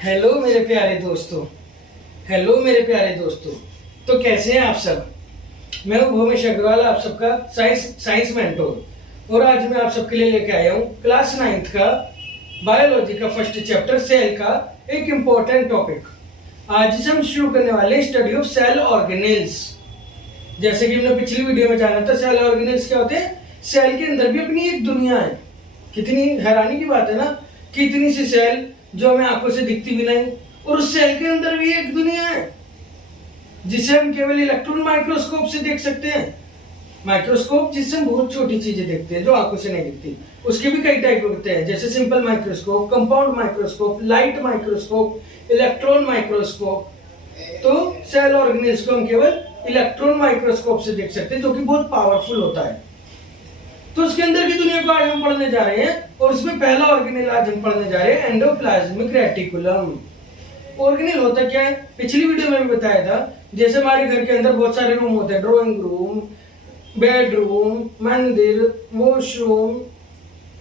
Hello मेरे प्यारे दोस्तों। तो कैसे हैं आप सब। मैं हूं भूमेश अग्रवाल, आप सबका साइंस मेंटोर। और आज मैं आप सबके लिए लेके आया हूं क्लास 9th का बायोलॉजी का फर्स्ट चैप्टर सेल का एक इम्पोर्टेंट टॉपिक। आज से हम शुरू करने वाले हैं स्टडी ऑफ सेल ऑर्गेनेल्स। जैसे कि हमने पिछली वीडियो में जाना था, सेल ऑर्गेनेल्स क्या होते हैं। सेल के अंदर भी अपनी एक दुनिया है। कितनी हैरानी की बात है ना कि इतनी सी सेल जो हमें आंखों से दिखती भी नहीं, और उस सेल के अंदर भी एक दुनिया है जिसे हम केवल इलेक्ट्रॉन माइक्रोस्कोप से देख सकते हैं। माइक्रोस्कोप जिससे हम बहुत छोटी चीजें देखते हैं जो आंखों से नहीं दिखती। उसके भी कई टाइप होते हैं, जैसे simple microscope, compound microscope, light microscope, electron microscope. तो सेल ऑर्गेनेल्स को हम केवल इलेक्ट्रॉन माइक्रोस्कोप से देख सकते हैं, जो कि बहुत पावरफुल होता है। तो उसके अंदर की दुनिया को आज हम पढ़ने जा रहे हैं, और उसमें पहला ऑर्गेनेल आज हम पढ़ने जा रहे हैं एंडोप्लाज्मिक रेटिकुलम। ऑर्गेनेल होता क्या है, पिछली वीडियो में भी बताया था। जैसे हमारे घर के अंदर बहुत सारे रूम होते हैं, ड्राइंग रूम, बेडरूम, मंदिर, वॉशरूम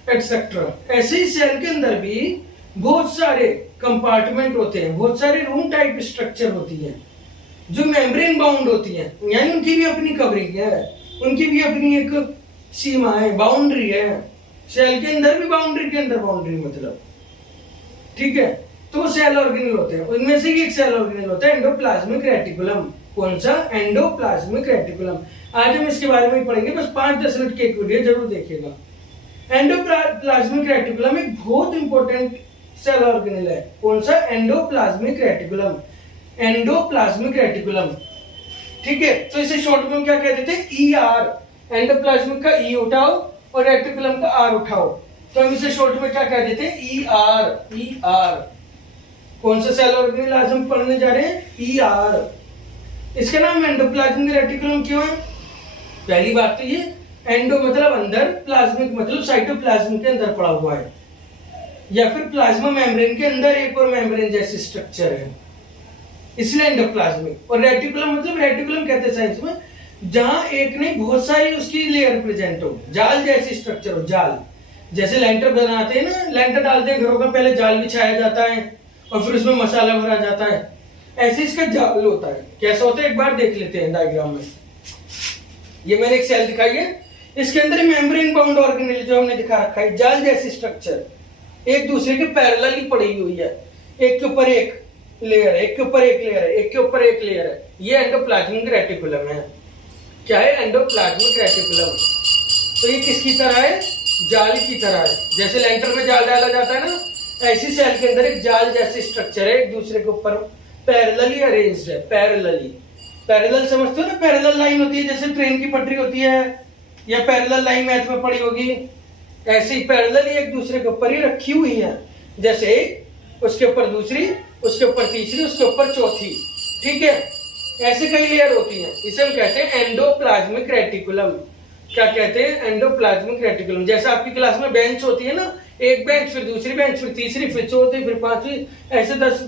एटसेट्रा। ऐसे ही सेल के अंदर भी बहुत सारे कंपार्टमेंट होते हैं, बहुत सारे रूम टाइप स्ट्रक्चर होती है जो मेम्ब्रेन बाउंड होती है। यानी उनकी भी अपनी कवरिंग है, उनकी भी अपनी एक सीमा है, बाउंड्री है। सेल के अंदर भी बाउंड्री के अंदर बाउंड्री, मतलब ठीक है। तो सेल ऑर्गेनेल होते हैं, उनमें से एक सेल ऑर्गेनेल होता है एंडोप्लाज्मिक रेटिकुलम। कौन सा? Endoplasmic reticulum. आज हम इसके बारे में पढ़ेंगे, बस 5-10 मिनट की एक वीडियो जरूर देखिएगा। एंडोप्लाज्मिक रेटिकुलम एक बहुत इंपॉर्टेंट सेल ऑर्गेनेल है। कौन सा? Endoplasmic reticulum. एंडोप्लाज्मिक रेटिकुलम, ठीक है। तो इसे शॉर्ट में क्या कह देते हैं? ER। एंडोप्लाज्मिक का E उठाओ और रेटिकुलम का R उठाओ, तो हम इसे शॉर्ट में क्या कह देते हैं? ER। कौन सा सेल ऑर्गेनेल आज हम पढ़ने जा रहे हैं? ER। इसका नाम एंडोप्लाज्मिक रेटिकुलम क्यों है? पहली बात तो ये, एंडो मतलब अंदर, प्लाज्मिक मतलब साइटोप्लाज्म के अंदर पड़ा हुआ है, या फिर प्लाज्मा मेम्ब्रेन के अंदर एक और मेम्ब्रेन जैसी स्ट्रक्चर है, इसलिए एंडोप्लाज्मिक। और रेटिकुलम मतलब, रेटिकुलम कहते हैं साइंस में जहां एक नहीं बहुत सारी उसकी लेयर प्रेजेंट हो, जाल जैसी स्ट्रक्चर हो। जाल जैसे लेंटर बनाते हैं ना, लेंटर डालते हैं घरों का, पहले जाल बिछाया जाता है और फिर उसमें मसाला भरा जाता है। ऐसे इसका जाल होता है। कैसा होता है एक बार देख लेते हैं डायग्राम में। ये मैंने एक सेल दिखाई है, इसके अंदर मेम्ब्रेन बाउंड ऑर्गेनेल जो हमने दिखा रखा है, जाल जैसी स्ट्रक्चर एक दूसरे के पैरेलल ही पड़ी हुई है, एक के ऊपर एक लेयर है, एक के ऊपर एक लेयर है, एक के ऊपर एक लेयर है। ये एंडोप्लाज्मिक रेटिकुलम है। क्या है? Endoplasmic reticulum. तो ये किसकी तरह है? जाल की तरह है। जैसे लेंटर में जाल डाला जाता है ना, ऐसी सेल के अंदर एक जाल जैसी स्ट्रक्चर है, एक दूसरे के ऊपर पैरेलली अरेंज्ड है। पैरेलल समझते हो ना? पैरेलल लाइन होती है, जैसे ट्रेन की पटरी होती है, या पैरेलल लाइन मैथ में पड़ी होगी। ऐसे ही पैरेलली एक दूसरे के ऊपर ही रखी हुई है, जैसे उसके ऊपर दूसरी, उसके ऊपर तीसरी, उसके ऊपर चौथी, ठीक है। ऐसे कई लेयर होती हैं, इसे हम कहते हैं एंडोप्लाज्मिक रेटिकुलम। क्या कहते हैं? Endoplasmic reticulum. जैसे आपकी क्लास में बेंच होती है ना, एक बेंच, फिर दूसरी बेंच, फिर तीसरी, फिर चौथी, फिर पांचवी, ऐसे 10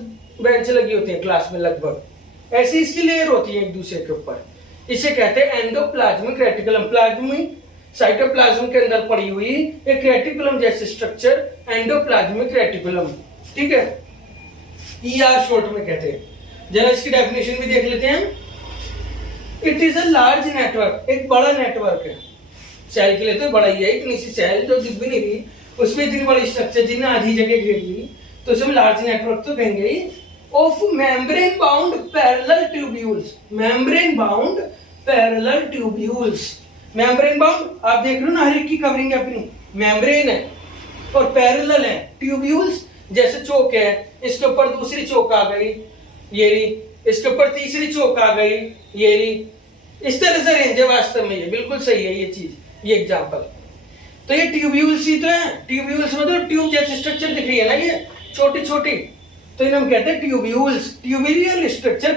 बेंच लगी होती है क्लास में लगभग। ऐसी इसकी लेयर होती है एक दूसरे के ऊपर। इसे कहते हैं एंडोप्लाज्मिक रेटिकुलम। प्लाज्मिक साइटोप्लाज्म के अंदर पड़ी हुई एक रेटिकुलम जैसे स्ट्रक्चर, एंडोप्लाज्मिक रेटिकुलम, ठीक है। ER शॉर्ट में कहते हैं। जरा इसकी डेफिनेशन भी देख लेते हैं। It is a large network, एक बड़ा नेटवर्क है। सेल के लिए तो बड़ा ही है, इतनी सी सेल जो दिख भी नहीं रही, उसमें इतनी बड़ी स्ट्रक्चर जिन्हें आधी जगह घेर ली, तो इसमें लार्ज नेटवर्क तो कहेंगे ही। Of membrane bound parallel tubules. Membrane bound parallel tubules. Membrane bound आप देख लो ना, हर एक की कवरिंग अपनी मेम्ब्रेन है, और पैरेलल है ट्यूब्यूल्स। जैसे चौक है, इसके ऊपर दूसरी चौक आ गई, ये रही, इसके ऊपर तीसरी चौक आ गई, ये रही। इस तरह से रेंज है वास्तव में, ये बिल्कुल सही है ये चीज, ये एग्जांपल। तो ये ट्यूब्यूल्स ही तो है। ट्यूब्यूल्स मतलब ट्यूब जैसी स्ट्रक्चर दिख रही है ना, ये छोटी छोटी, तो इन्हें हम कहते हैं ट्यूब्यूल्स। ट्यूबुलर स्ट्रक्चर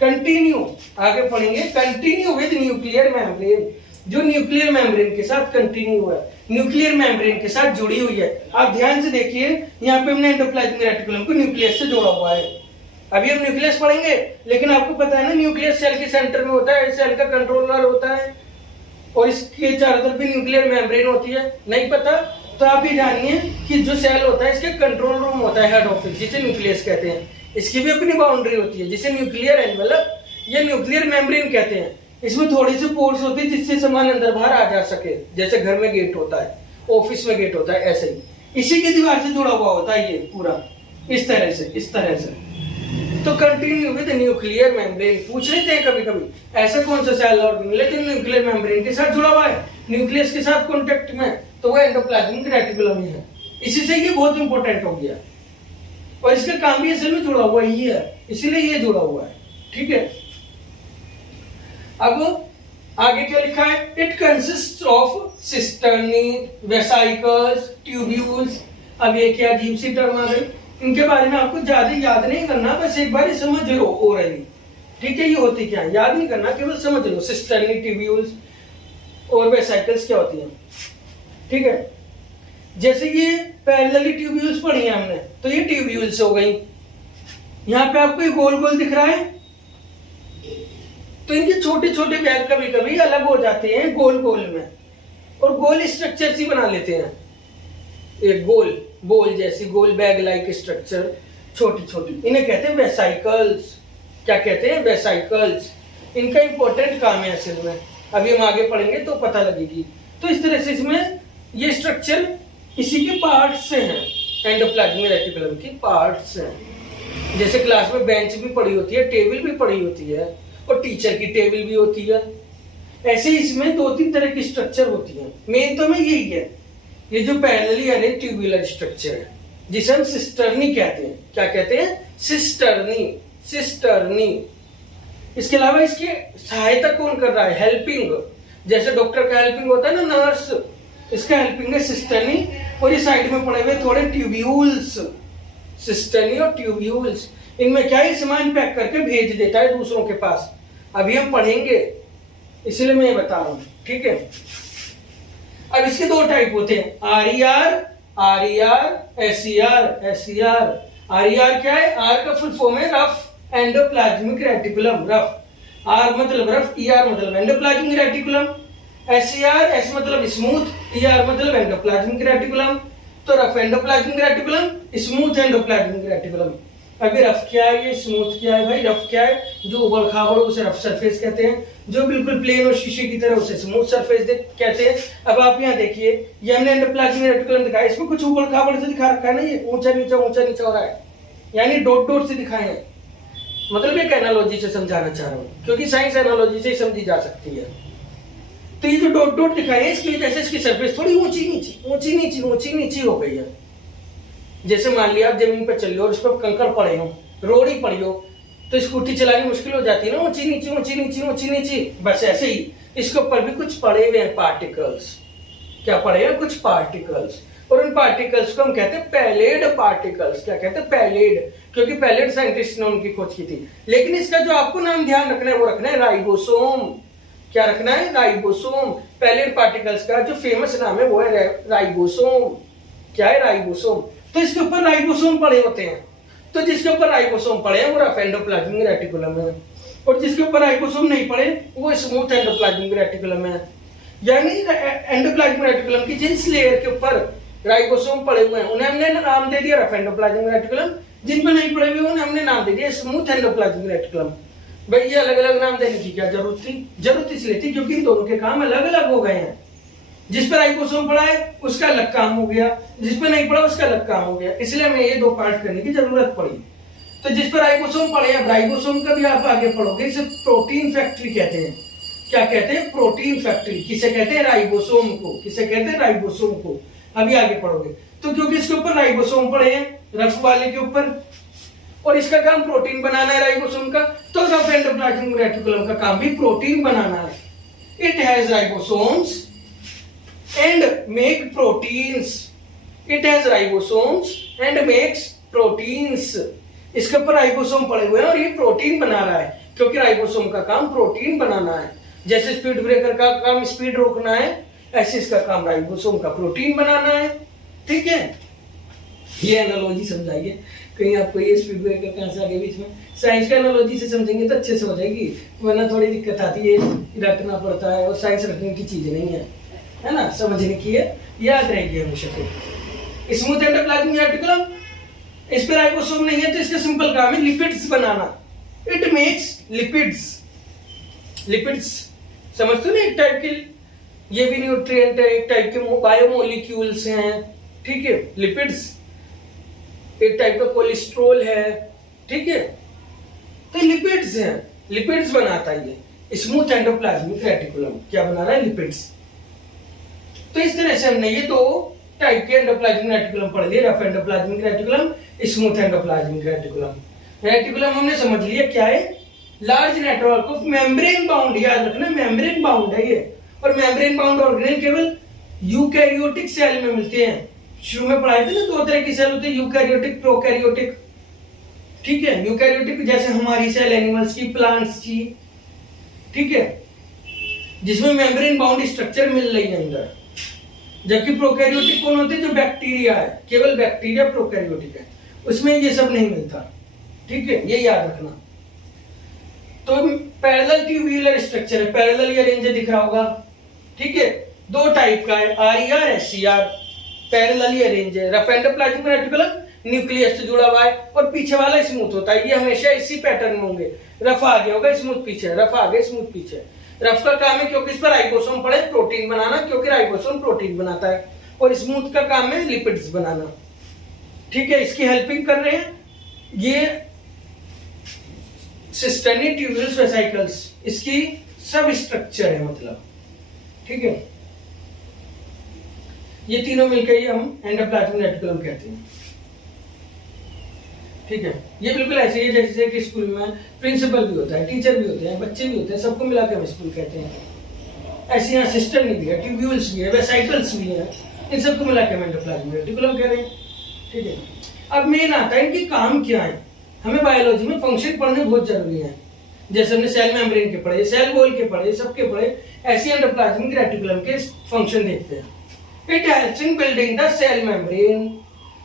कंटिन्यू आगे पढ़ेंगे, कंटिन्यू विद न्यूक्लियर मेम्ब्रेन, जो न्यूक्लियर मेम्ब्रेन के साथ कंटिन्यू है, न्यूक्लियर मेम्ब्रेन के साथ जुड़ी हुई है। आप ध्यान से देखिए, यहाँ पे हमने एंडोप्लाज्मिक रेटिकुलम को न्यूक्लियस से जोड़ा हुआ है। अभी हम न्यूक्लियस पढ़ेंगे, लेकिन आपको पता है ना, न्यूक्लियस सेल के सेंटर में होता है, सेल का कंट्रोलर होता है, और इसके चारों तरफ भी न्यूक्लियर मेम्ब्रेन होती है। नहीं पता? तो आप ये जानिए कि जो सेल होता है इसके कंट्रोल रूम होता है, हेड ऑफिस, जिसे न्यूक्लियस कहते हैं। इसकी भी अपनी बाउंड्री होती है जिसे न्यूक्लियर एनवेलप या न्यूक्लियर मेम्ब्रेन कहते हैं। इसमें थोड़ी सी पोर्स होती है जिससे सामान अंदर बाहर आ जा सके, जैसे घर में गेट होता है, ऑफिस में गेट होता है, ऐसे ही इसी की दीवार से जुड़ा हुआ होता है ये पूरा, इस तरह से। तो कंटिन्यू विद न्यूक्लियर मेम्ब्रेन पूछ लेते हैं कभी कभी, ऐसा कौन सा सेल ऑर्गेनल लेकिन न्यूक्लियर मेम्ब्रेन के साथ जुड़ा हुआ है, न्यूक्लियस के साथ कॉन्टेक्ट में, तो वो एंडोप्लाज्मिक रेटिकुलम ही है। इसी से ये बहुत इंपॉर्टेंट हो गया और इसका काम भी असल में जुड़ा हुआ ही है, इसीलिए ये जुड़ा हुआ है। ठीक है, अब आगे क्या लिखा है, it consist of cisternae, vesicles, tubules. अब ये क्या अजीब सी टर्म आ गई, इनके बारे में आपको ज्यादा याद नहीं करना, बस एक बार समझ लो ओरली। ठीक है, ये होती क्या है याद नहीं करना, केवल समझ लो सिस्टर्नी, ट्यूब्यूल्स और वेसाइकल्स क्या होती हैं। ठीक है, जैसे ये पैरेलली ट्यूब्यूल्स पढ़ी है हमने, तो ये ट्यूब्यूल्स हो गई। यहाँ पे आपको ये गोल गोल दिख रहा है, तो इनके छोटे छोटे बैग कभी कभी अलग हो जाते हैं गोल गोल में, और गोल स्ट्रक्चर सी बना लेते हैं, एक गोल बोल जैसी गोल बैग लाइक स्ट्रक्चर, छोटी छोटी, इन्हें कहते हैं वेसाइकल्स। क्या कहते हैं, वेसाइकल्स। इनका इंपॉर्टेंट काम है असल में, अभी हम आगे पढ़ेंगे तो पता लगेगी। तो इस तरह से इसमें ये स्ट्रक्चर इसी के पार्ट्स से हैं, एंडोप्लाज्मिक रेटिकुलम की पार्ट्स हैं। जैसे क्लास में बेंच भी पड़ी होती है, टेबल भी पड़ी होती है, और टीचर की टेबल भी होती है, ऐसे इसमें 2-3 तरह की स्ट्रक्चर होती है। मेन तो में यही है, ये जो पैरेलली अरेंज ट्यूबुलर स्ट्रक्चर है जिसे हम सिस्टर्नी कहते हैं। क्या कहते हैं, सिस्टर्नी, सिस्टर्नी। इसके अलावा इसकी सहायता कौन कर रहा है, हेल्पिंग, जैसे डॉक्टर का हेल्पिंग होता है ना, नर्स, इसका हेल्पिंग है सिस्टर्नी। और ये साइड में पड़े हुए थोड़े ट्यूब्यूल्स, सिस्टर्नी और ट्यूब्यूल्स, इनमें क्या है, सामान पैक करके भेज देता है दूसरों के पास। अभी हम पढ़ेंगे इसलिए मैं ये बता रहा हूं। ठीक है, अब इसके 2 टाइप होते हैं, RER, RER, SER, SER. RER क्या है, आर का फुल फॉर्म है rough endoplasmic reticulum, rough, R मतलब रफ, ईआर मतलब एंडोप्लाज्मिक रेटिकुलम। एसईआर, एस मतलब स्मूथ, ईआर मतलब एंडोप्लाज्मिक रेटिकुलम। तो rough endoplasmic reticulum, smooth endoplasmic reticulum. अभी रफ क्या है, ये स्मूथ क्या है भाई, रफ क्या है, जो उबड़ खाबड़ उसे रफ सरफेस कहते हैं, जो बिल्कुल प्लेन और शीशे की तरह उसे स्मूथ सरफेस कहते हैं। अब आप यहाँ देखिए, ये हमने एंडोप्लाज्मिक रेटिकुलम दिखाया, इसमें कुछ उबड़ खाबड़ से दिखा रखा है ना, ये ऊंचा नीचा हो रहा है, यानी डॉट डॉट से दिखाए हैं। मतलब एक एनालॉजी से समझाना चाह रहा हूँ, क्योंकि साइंस एनालॉजी से समझी जा सकती है। तो ये जो डॉट डॉट दिखाए हैं, इसकी वजह से इसकी सरफेस थोड़ी ऊंची नीची हो गई है। जैसे मान लिया आप जमीन पर चल रहे हो और उस पर कंकड़ पड़े हो, रोड़ी पड़ी हो, तो स्कूटी चलानी मुश्किल हो जाती है ना, ऊंची नीची। बस ऐसे ही इसके ऊपर भी कुछ पड़े हुए हैं पार्टिकल्स। क्या पड़े हैं, कुछ पार्टिकल्स, और उन पार्टिकल्स को हम कहते हैं पैलेड पार्टिकल्स। क्या कहते हैं, पैलेड, क्योंकि पैलेड साइंटिस्ट ने उनकी खोज की थी। लेकिन इसका जो आपको नाम ध्यान रखना है वो रखना है राइबोसोम। क्या रखना है, राइबोसोम। पैलेड पार्टिकल्स का जो फेमस नाम है वो है राइबोसोम। क्या है, राइबोसोम। तो इसके ऊपर राइबोसोम पड़े होते हैं, तो जिसके ऊपर राइबोसोम पड़े हैं वो रफ एंडोप्लाज्मिक रेटिकुलम है, और जिसके ऊपर राइबोसोम नहीं पड़े वो स्मूथ एंडोप्लाज्मिक रेटिकुलम है। यानी एंडोप्लाज्मिक रेटिकुलम की जिस लेयर के ऊपर राइबोसोम पड़े हुए हैं उन्हें हमने नाम दे दिया रफ एंडोप्लाज्मिक रेटिकुलम, जिन पर नहीं पड़े हुए उन्हें हमने नाम दे दिया स्मूथ एंडोप्लाज्मिक रेटिकुलम। भाई ये अलग अलग नाम देने की क्या जरूरत थी, जरूरत इसलिए थी क्योंकि इन दोनों के काम अलग अलग हो गए हैं। जिस पर राइबोसोम पड़ा है उसका अलग काम हो गया, जिस पर नहीं पड़ा उसका अलग काम हो गया, इसलिए हमें ये 2 पार्ट करने की जरूरत पड़ी। तो जिस पर राइबोसोम पड़े हैं, राइबोसोम का भी आप आगे पढ़ोगे, इसे प्रोटीन फैक्ट्री कहते हैं। क्या कहते हैं, प्रोटीन फैक्ट्री। किसे कहते हैं, राइबोसोम को। किसे कहते हैं, राइबोसोम को। अभी आगे पढ़ोगे। तो क्योंकि इसके ऊपर राइबोसोम पड़े हैं, रफ वाले के ऊपर, और इसका काम प्रोटीन बनाना है राइबोसोम का, तो रफ एंडोप्लाज्मिक रेटिकुलम का काम भी प्रोटीन बनाना है। It has ribosomes and make proteins. It has ribosomes and makes proteins. इसके ऊपर राइबोसोम पड़े हुए हैं और ये प्रोटीन बना रहा है, क्योंकि राइबोसोम का काम प्रोटीन बनाना है। जैसे स्पीड ब्रेकर का काम स्पीड रोकना है, ऐसे इसका काम राइबोसोम का प्रोटीन बनाना है। ठीक है, ये एनालॉजी समझाइए, कहीं आपको ये स्पीड ब्रेकर कहां से आगे बीच में। साइंस का एनालॉजी से समझेंगे तो अच्छे से हो जाएगी, वरना थोड़ी दिक्कत आती है, रटना पड़ता है, और साइंस रटने की चीज नहीं है। है ना, समझने की है, याद रहेगी हमेशा को। स्मूथ एंडोप्लाज्मिक रेटिकुलम, इस पर राइबोसोम नहीं है तो इसका सिंपल काम है lipids banana. It makes lipids, lipids समझते हो ना, एक टाइप के ये भी न्यूट्रिएंट है, एक टाइप के बायोमोलिक्यूल्स हैं, ठीक है। लिपिड्स एक टाइप का कोलेस्ट्रॉल है, ठीक है। तो लिपिड्स हैं, लिपिड्स बनाता है ये स्मूथ एंडोप्लाज्मिक रेटिकुलम। क्या बना रहा है? लिपिड्स। तो इस तरह से हमने ये दो टाइप के एंडोप्लाज्मिक रेटिकुलम पढ़ लिए, rough endoplasmic reticulum, smooth endoplasmic reticulum. Reticulum हमने समझ लिया क्या है, large network of membrane bound, याद रखना मेम्ब्रेन बाउंड है ये। और मेम्ब्रेन बाउंड ऑर्गेनेल केवल यूकैरियोटिक सेल में मिलते हैं। शुरू में पढ़ाए थे ना, दो तरह की सेल होती है, यूकैरियोटिक, प्रोकैरियोटिक, ठीक है। यूकैरियोटिक जैसे हमारी सेल, एनिमल्स की, प्लांट्स की, ठीक है, जिसमें मेम्ब्रेन बाउंड स्ट्रक्चर मिल रही है अंदर। जबकि प्रोकैरियोटिक कौन होते हैं? जो बैक्टीरिया है, केवल बैक्टीरिया प्रोकैरियोटिक है, उसमें ये सब नहीं मिलता, ठीक है, ये याद रखना। तो पैरेलल ट्यूब्यूलर स्ट्रक्चर है, पैरेलल अरेंज दिख रहा होगा, ठीक है। दो टाइप का है, आरईआर, एससीआर, पैरेलली अरेंज है। रफ एंडोप्लाज्मिक रेटिकुलम न्यूक्लियस से जुड़ा हुआ है और पीछे वाला स्मूथ होता है, ये हमेशा इसी पैटर्न में होंगे। रफ आगे होगा, स्मूथ पीछे, रफ आगे, स्मूथ पीछे। रफ का काम है क्योंकि इस पर राइबोसोम पड़े, प्रोटीन बनाना, क्योंकि राइबोसोम प्रोटीन बनाता है। और स्मूथ का काम है लिपिड्स बनाना, ठीक है। इसकी हेल्पिंग कर रहे हैं ये सिस्टर्नी ट्यूब्यूल्स वेसिकल्स, इसकी सब स्ट्रक्चर है मतलब, ठीक है। ये तीनों मिलकर ही हम एंडोप्लाज्मिक रेटिकुलम कहते हैं, ठीक है। ये बिल्कुल ऐसे ही जैसे कि स्कूल में प्रिंसिपल भी होता है, टीचर भी होते हैं, बच्चे भी होते हैं, सबको मिला के हम स्कूल कहते हैं। ऐसे यहाँ सिस्टर्नी भी है, ट्यूब्यूल्स भी है, वेसिकल्स भी है, इन सबको मिला के हम एंडोप्लाज्मिक रेटिकुलम कह रहे हैं, ठीक है। अब मेन आता है इनके काम क्या है। हमें बायोलॉजी में फंक्शन पढ़ने बहुत जरूरी है, जैसे हमने सेल मेम्ब्रेन के पढ़े, सेल वॉल के पढ़े, सबके पढ़े, ऐसे एंडोप्लाज्मिक रेटिकुलम के फंक्शन देखते हैं। It helps in building the cell membrane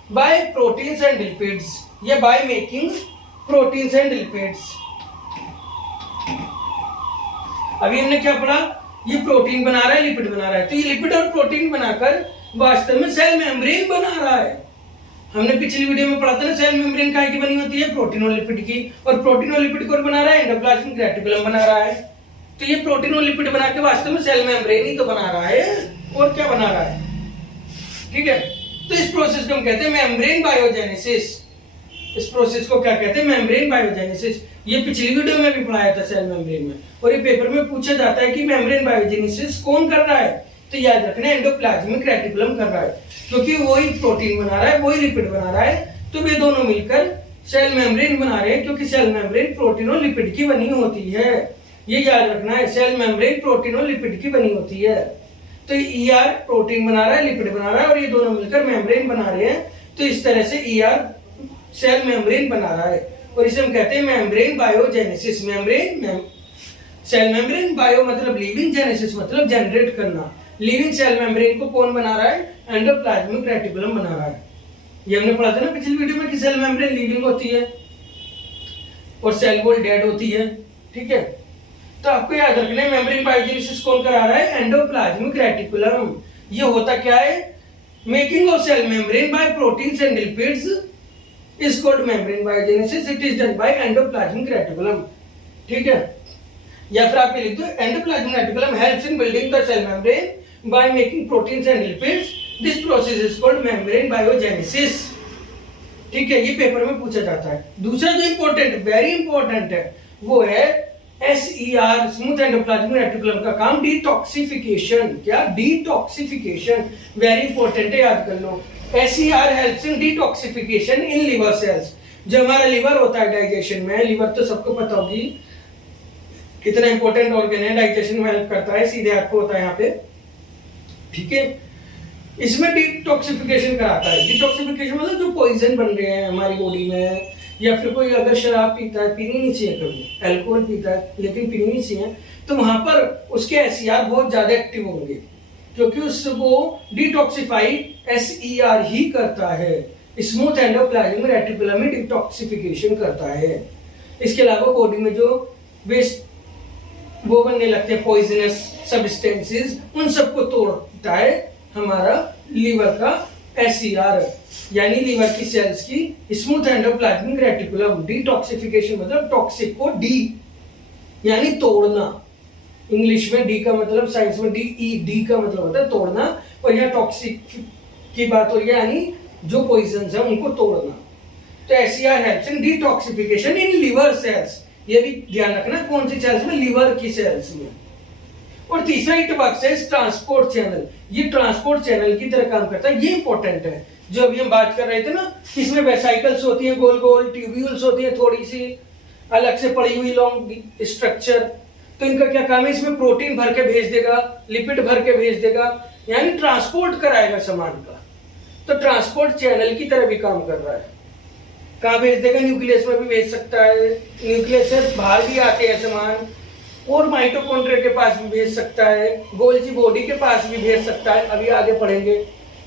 by proteins and lipids, या by making proteins and lipids। अभी हमने क्या पढ़ा, ये प्रोटीन बना रहा है, लिपिड बना रहा है। तो ये लिपिड और प्रोटीन बनाकर वास्तव में सेल मेम्ब्रेन बना रहा है। हमने पिछली वीडियो में पढ़ा था ना, सेल मेम्ब्रेन काहे की बनी होती है? प्रोटीन और लिपिड की। और प्रोटीन और लिपिड कौन बना रहा है? एंडोप्लाज्मिक रेटिकुलम बना रहा है। तो ये प्रोटीन और लिपिड बना के वास्तव में सेल मेम्ब्रेन ही तो बना रहा है, और क्या बना रहा है, ठीक है। तो इस प्रोसेस को हम कहते हैं मेम्ब्रेन बायोजेनेसिस। इस प्रोसेस को क्या कहते हैं? Membrane biogenesis. ये पिछली वीडियो में भी पढ़ाया था सेल मेम्ब्रेन में, और ये पेपर में पूछा जाता है कि मेम्ब्रेन बायोजेनेसिस कौन कर रहा है? तो याद रखना एंडोप्लाज्मिक रेटिकुलम कर रहा है, क्योंकि वही प्रोटीन बना रहा है, वही लिपिड बना रहा है। तो वे दोनों मिलकर सेल मेम्ब्रेन बना रहे हैं, क्योंकि सेल मेम्ब्रेन प्रोटीन और लिपिड की बनी होती है। ये याद रखना है, सेल मेम्ब्रेन प्रोटीन और लिपिड की बनी होती है। तो ईआर प्रोटीन बना रहा है, लिपिड बना रहा है, और ये दोनों मिलकर मेम्ब्रेन बना रहे हैं। तो इस तरह से ईआर सेल मेम्ब्रेन बना रहा है, और इसे हम कहते हैं membrane biogenesis. Membrane, cell membrane, bio मतलब लिविंग, जेनेसिस मतलब जनरेट करना। लिविंग सेल मेम्ब्रेन को कौन बना रहा है? एंडोप्लाज्मिक रेटिकुलम बना रहा है। ये हमने पढ़ा था ना पिछली वीडियो में कि सेल मेम्ब्रेन लिविंग होती है और सेल वॉल डेड होती है, ठीक है। तो आपको याद रखना है मेम्ब्रेन बायोजेनेसिस कौन करा रहा है? Endoplasmic reticulum. ये होता क्या है? Making of cell membrane by proteins and lipids is called membrane biogenesis. It is done by endoplasmic reticulum, ठीक है। या फिर आप ये लिख दो, endoplasmic reticulum helps in building the cell membrane by making proteins and lipids. This process is called membrane biogenesis, ठीक है। ये पेपर में पूछा जाता है। दूसरा जो इंपॉर्टेंट, वेरी इंपॉर्टेंट है, वो है SER, स्मूथ एंडोप्लाज्मिक रेटिकुलम का काम डिटॉक्सिफिकेशन। क्या? डिटॉक्सिफिकेशन, वेरी इंपॉर्टेंट है, याद कर लो। SER helps in detoxification in liver sales. जो हमारा लिवर होता है डाइजेशन में, लिवर तो सबको पता होगी कितना इंपॉर्टेंट ऑर्गन है, डाइजेशन में हेल्प करता है, सीधे आपको होता है यहाँ पे, ठीक है। इसमें डिटॉक्सिफिकेशन कराता है। डिटॉक्सिफिकेशन मतलब जो पॉइजन बन रहे हैं हमारी बॉडी में, या फिर कोई अगर शराब पीता है, पीनी नहीं चाहिए, कभी अल्कोहल पीता है लेकिन पीनी नहीं चाहिए, तो वहां पर उसके SER बहुत ज्यादा एक्टिव होंगे, क्योंकि उसको डिटॉक्सिफाई SER ही करता है। स्मूथ एंडोप्लाज्मिक रेटिकुलम में डिटॉक्सिफिकेशन करता है। इसके अलावा बॉडी में जो वेस्ट वो बनने लगते हैं पॉइजनस सब्सटेंसेस, उन सबको तोड़ता है हमारा लीवर का SCR, यानी लीवर की सेल्स की स्मूथ एंडोप्लाज्मिक रेटिकुलम। डिटॉक्सिफिकेशन मतलब टॉक्सिक को डी यानी तोड़ना, इंग्लिश में डी का मतलब, साइंस में डी का मतलब होता है तोड़ना, और यहाँ टॉक्सिक की बात हो रही है यानी जो पॉइजन है उनको तोड़ना। तो SCR helps in detoxification in liver cells, ये भी ध्यान रखना कौन सी सेल्स में, लिवर की सेल्स में। और तीसरा it works as transport channel, ये ट्रांसपोर्ट चैनल की तरह काम करता है। ये इंपॉर्टेंट है, जो अभी हम बात कर रहे थे ना, इसमें वेसाइकल्स होती हैं गोल गोल, ट्यूब्यूल्स होती है थोड़ी सी अलग से पड़ी हुई लॉन्ग स्ट्रक्चर, तो इनका क्या काम है, इसमें प्रोटीन भर के भेज देगा, लिपिड भर के भेज देगा, यानी ट्रांसपोर्ट कराएगा सामान का। तो ट्रांसपोर्ट चैनल की तरह भी काम कर रहा है। कहाँ भेज देगा, न्यूक्लियस में भी भेज सकता है, न्यूक्लियस से बाहर भी आते हैं सामान, और माइटोकॉन्ड्रिया के पास भी भेज सकता है, गोल्जी बॉडी के पास भी भेज सकता है, अभी आगे पढ़ेंगे।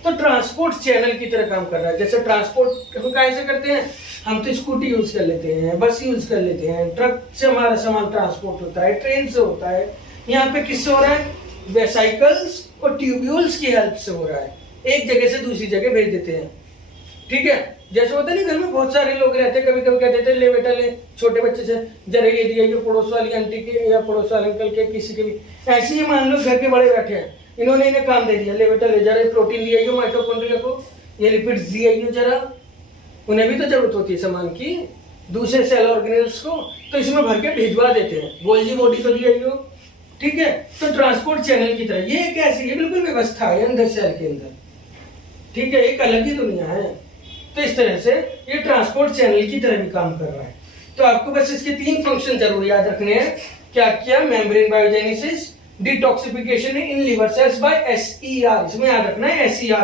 तो ट्रांसपोर्ट चैनल की तरह काम कर रहा है। जैसे ट्रांसपोर्ट हम कैसे करते हैं, हम तो स्कूटी यूज कर लेते हैं, बस यूज कर लेते हैं, ट्रक से हमारा सामान ट्रांसपोर्ट होता है, ट्रेन से होता है। यहाँ पे किससे हो रहा है, वेसाइकल्स और ट्यूब्यूल्स की हेल्प से हो रहा है, एक जगह से दूसरी जगह भेज देते हैं। ठीक है, जैसे होता नहीं घर में बहुत सारे लोग रहते हैं, कभी कभी कहते थे ले बेटा ले, छोटे बच्चे से जरा ये दिया, ये पड़ोस वाली आंटी के या पड़ोस वाले अंकल के, किसी के भी ऐसे ही मान लो घर के बड़े बैठे हैं, इन्होंने इन्हें काम दे दिया, ले बेटा ले जरा प्रोटीन दिया माइटोकॉन्ड्रिया को, ये लिपिड्स दिया जरा, उन्हें भी तो जरूरत होती है सामान की, दूसरे सेल ऑर्गेनेल्स को, तो इसमें भर के भिजवा देते हैं, गोल्जी बॉडी को दिया। ठीक है, तो ट्रांसपोर्ट चैनल की तरह ये कैसे, ये बिल्कुल व्यवस्था है अंदर सेल के अंदर। ठीक है, एक अलग ही दुनिया है। तो इस तरह से ये ट्रांसपोर्ट चैनल की तरह भी काम कर रहा है। तो आपको बस इसके 3 फंक्शन जरूर याद रखने हैं। क्या क्या, membrane biogenesis, detoxification in liver cells by SER, इसमें याद रखना है SER,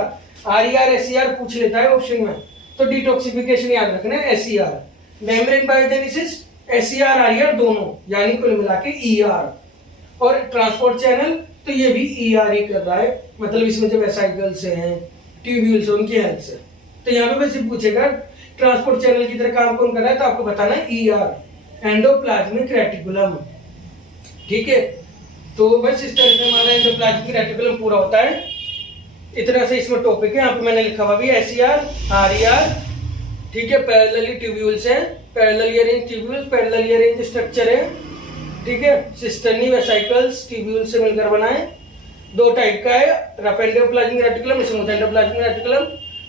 RER SER पूछ लेता है ऑप्शन में, तो डिटॉक्सिफिकेशन याद रखना है SER, membrane biogenesis SER RER दोनों, यानी कुल मिला के ER, और ट्रांसपोर्ट चैनल तो ये भी ER ही कर रहा है, मतलब इसमें जो वेसाइकल्स हैं, ट्यूब्यूल्स, उनकी हेल्प से। तो यहाँ पे वैसे पूछेगा ट्रांसपोर्ट चैनल की तरह काम कौन कर रहा है, तो आपको बताना है ER, एंडोप्लाज्मिक रेटिकुलम। ठीक है, तो बस इस तरह से हमारा एंडोप्लाज्मिक रेटिकुलम पूरा होता है। इतना से इसमें टॉपिक है, यहाँ पे मैंने लिखा हुआ भी SER RER। ठीक है, पैरेलली ट्यूब्यूल्स है, parallelly arrange tubules, parallelly arrange structure है। ठीक है, सिस्टर्नी वेसाइकल्स ट्यूब्यूल से मिलकर बनाए, 2 टाइप का है, rough endoplasmic reticulum, smooth endoplasmic reticulum.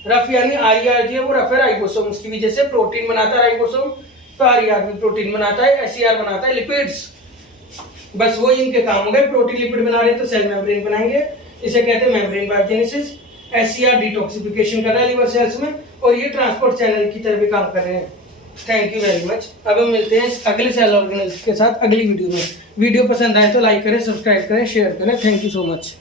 Rough यानी RER जो है वो रफ है राइबोसोम्स की वजह से, प्रोटीन बनाता है राइबोसोम, तो RER भी प्रोटीन बनाता है, SER बनाता है लिपिड्स। बस वो इनके काम हो गए, प्रोटीन लिपिड बना रहे हैं तो सेल मेम्ब्रेन बनाएंगे, इसे कहते हैं मेम्ब्रेन बायोजेनेसिस। SER डिटॉक्सिफिकेशन कर रहा है लिवर सेल्स में, और ये ट्रांसपोर्ट चैनल की तरह भी काम कर रहे हैं। Thank you very much. अब हम मिलते हैं अगले सेल ऑर्गेनेल्स के साथ अगली वीडियो में। वीडियो पसंद आए तो लाइक करें, सब्सक्राइब करें, शेयर करें। Thank you so much.